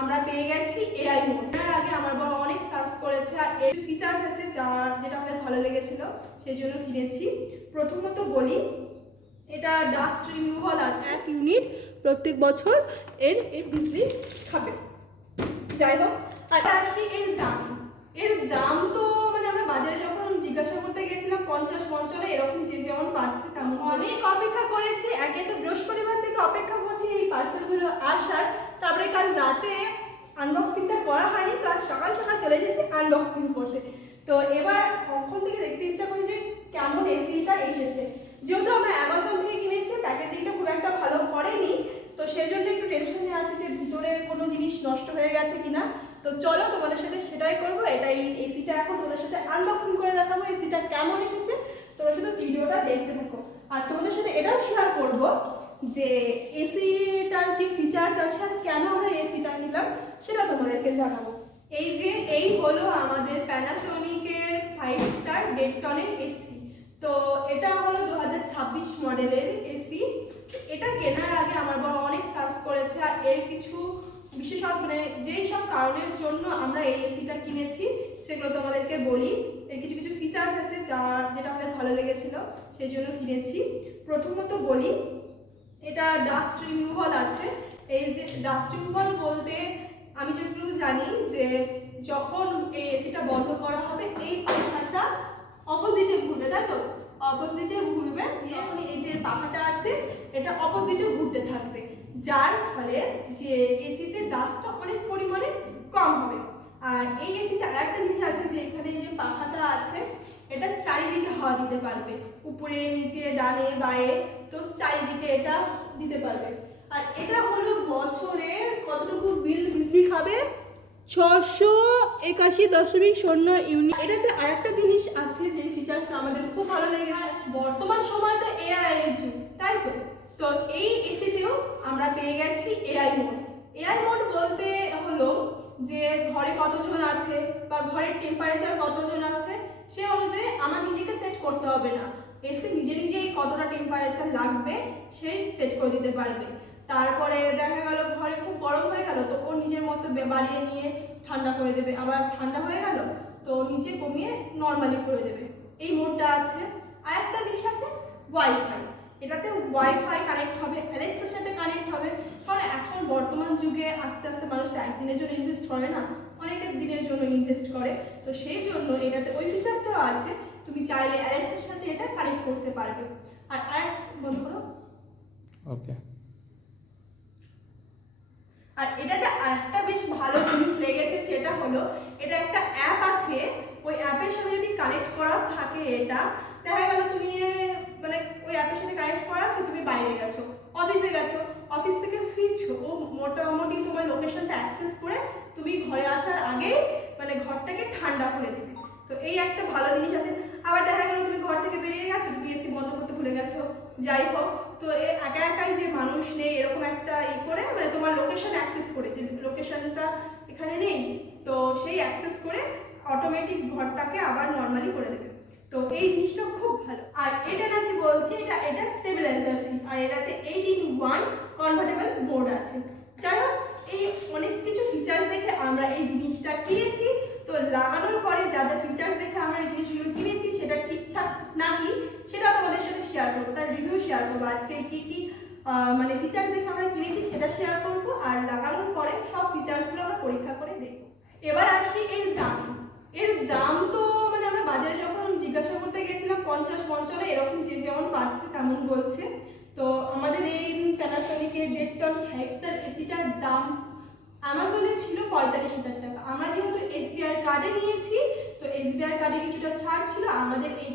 আমরা পেয়ে গেছি এআই মোড। তার আগে আমার বাবা অনেক সার্চ করেছে আর এর ফিচার্স আছে যেটা আমাদের ভালো লেগেছিল, সেই জন্য কিনেছি। প্রথমত বলি, এটা ডাস্ট রিমুভাল আছে, 1 ইউনিট প্রত্যেক বছর এর বিজলি খাবে। যাই হোক, আর আসি এর দাম তো মানে আমরা বাজারে যখন জিজ্ঞাসা করতে গেছিলাম 50-55 এরকম, যে যেমন পাচ্ছে তেমন। অনেক অপেক্ষা করেছি, আগে তো বৃহস্পতিবার থেকে অপেক্ষা করছি এই পার্সেলগুলো আসার, তারপরে কাল রাতে আনবক্সিংটা করা হয়নি, তো আজ সকাল সকাল চলে এসেছি আনবক্সিং করতে। তো এবার কখন থেকে দেখতে ইচ্ছা করে যে কেমন এসিটা এসেছে। যেহেতু আমরা অ্যামাজন থেকে কিনেছি, প্যাকেজিংটা খুব একটা ভালো করেনি, তো সেই জন্য একটু টেনশনে আছে যে ভিতরে কোনো জিনিস নষ্ট হয়ে গেছে কিনা। তো চলো তোমাদের সাথে সেটাই করবো। এটাই এসিটা এখন তোমাদের সাথে আনবক্সিং করে দেখাবো, এসিটা কেমন এসেছে। তোমরা শুধু ভিডিওটা দেখতে থাকো, আর তোমাদের সাথে এটাও শেয়ার করবো যে এসিটার কি ফিচার্স আছে আর কেন আমরা এসিটা নিলাম সেটা তোমাদেরকে জানাবো। এই হলো আমাদের প্যানাসোনিকের 5 স্টার ডেটটনের এসি। তো এটা হলো 2026 মডেলের এসি। এটা কেনার আগে আমার বাবা অনেক সার্চ করেছে আর এর কিছু বিশেষত মানে যেই সব কারণের জন্য আমরা এই এসিটা কিনেছি সেগুলো তোমাদেরকে বলি। এর কিছু কিছু ফিচার্স আছে যেটা আমাদের ভালো লেগেছিল, সেই জন্য কিনেছি। প্রথমত বলি, এটা ডাস্ট রিমুভাল আছে। এই যে ডাস্ট রিমুভাল বলতে আমি যেটুকু জানি যে যখন এই এসিটা বন্ধ করা হবে এই পাখাটা অপোজিটে ঘুরবে, তাই তো অপোজিটে ঘুরবে, এই যে পাখাটা আছে এটা অপোজিটে ঘুরতে থাকবে, যার ফলে যে এসিতে ডাস্টটা অনেক পরিমাণে কম হবে। আর এই এসিটা আরেকটা জিনিস আছে যে এখানে যে পাখাটা আছে এটা চারিদিকে হাওয়া দিতে পারবে, উপরে নিচে ডানে বায়ে, তো চারিদিকে এটা দিতে পারবে। আর এটা হলো বছরে কতটুকু বিজলি খাবে, 681.0 ইউনিট। এটাতে আরেকটা জিনিস আছে যে ফিচার্সটা আমাদের খুব ভালো লেগেছে। বর্তমান সময় তো এআই এর যুগ, তাই তো তো এই এসিতেও আমরা পেয়ে গেছি এআই মোড। এআই মোড বলতে হলো যে ঘরে কতজন আছে বা ঘরের টেম্পারেচার কতজন আছে সে অনুযায়ী আমার নিজেকে সেট করতে হবে না, এসি নিজে নিজেই কতটা টেম্পারেচার লাগবে সেই সেট করে দিতে পারবে। তারপরে দেখা গেল ঘরে খুব গরম হয়ে গেল তো ও নিজের মতো বাড়িয়ে নিয়ে ঠান্ডা করে দেবে, আবার ঠান্ডা হয়ে গেল তো নিচে কমিয়ে নর্মালি করে দেবে, এই মোডটা আছে। আর একটা জিনিস আছে ওয়াইফাই, এটাতে ওয়াইফাই কানেক্ট হবে, অ্যালেক্সার সাথে কানেক্ট হবে। কারণ এখন বর্তমান যুগে আস্তে আস্তে মানুষ একদিনের জন্য ইনভেস্ট করে না, অনেকের দিনের জন্য ইনভেস্ট করে, তো সেই জন্য এটাতে ওই ফিচার্সটাও আছে, তুমি চাইলে অ্যালেক্সার সাথে এটা কানেক্ট করতে পারবে। আর বন্ধ করো, ওকে। আর এটাতে আরেকটা বেশ ভালো জিনিস লেগেছে, সেটা হলো এটা একটা অ্যাপ আছে, ওই অ্যাপের সাথে যদি কানেক্ট করা থাকে, এটা দেখা গেল তুমি মানে ওই অ্যাপের সাথে কানেক্ট করা আছে, তুমি বাইরে গেছো, অফিসে গেছো, অফিস থেকে ফিরছো, ও মোটামুটি তোমার লোকেশনটা অ্যাক্সেস করে তুমি ঘরে আসার আগে মানে ঘরটাকে ঠান্ডা করে দেবে। তো এই একটা ভালো জিনিস আছে। আবার দেখা গেল তুমি ঘর থেকে বেরিয়ে গেছো, তুমি এসি বন্ধ করতে ভুলে গেছো, যাই হোক, তো একা একাই যে মানুষ নেই এরকম একটা করে মানে তোমার লোকেশন অ্যাক্সেস করে, যে লোকেশনটা এখানে নেই তো সেই অ্যাক্সেস করে অটোমেটিক ঘরটাকে আবার নর্মালি করে দেবে। তো এই জিনিসটা খুব ভালো। আর এটা নাকি বলছে এটা স্টেবিলাইজার, আর এটাতে 8-in-1 কনভার্টেবল মোড আছে। যাই হোক, এই অনেক কিছু ফিচার্স দেখে আমরা এই জিনিসটা কিনেছি। তো লাগানোর পরে যাদের ফিচার্স দেখে আমরা এই জিনিসগুলো কিনেছি সেটা ঠিকঠাক নাকি সেটা তোমাদের সাথে শেয়ার করবো, তার রিভিউ শেয়ার করবো, আজকে কি কি মানে ফিচার্স দেখে আমরা কিনেছি সেটা শেয়ার করবো, আর লাগানোর পরে সব ফিচার্সগুলো আমরা পরীক্ষা করে দেখবো। এবার আসি এর দাম তো মানে আমরা বাজারে যখন জিজ্ঞাসা করতে গেছিলাম 50-55 এরকম, যে যেমন পাচ্ছে তেমন বলছে। তো আমাদের এই প্যানাসোনিকের ডেটটন 5 স্টার এসিটার দাম অ্যামাজনে ছিল 45,000 টাকা। আমরা যেহেতু এসবিআই কার্ডে নিয়েছি তো এসবিআই কার্ডে কিছুটা ছাড় ছিল, আমাদের এই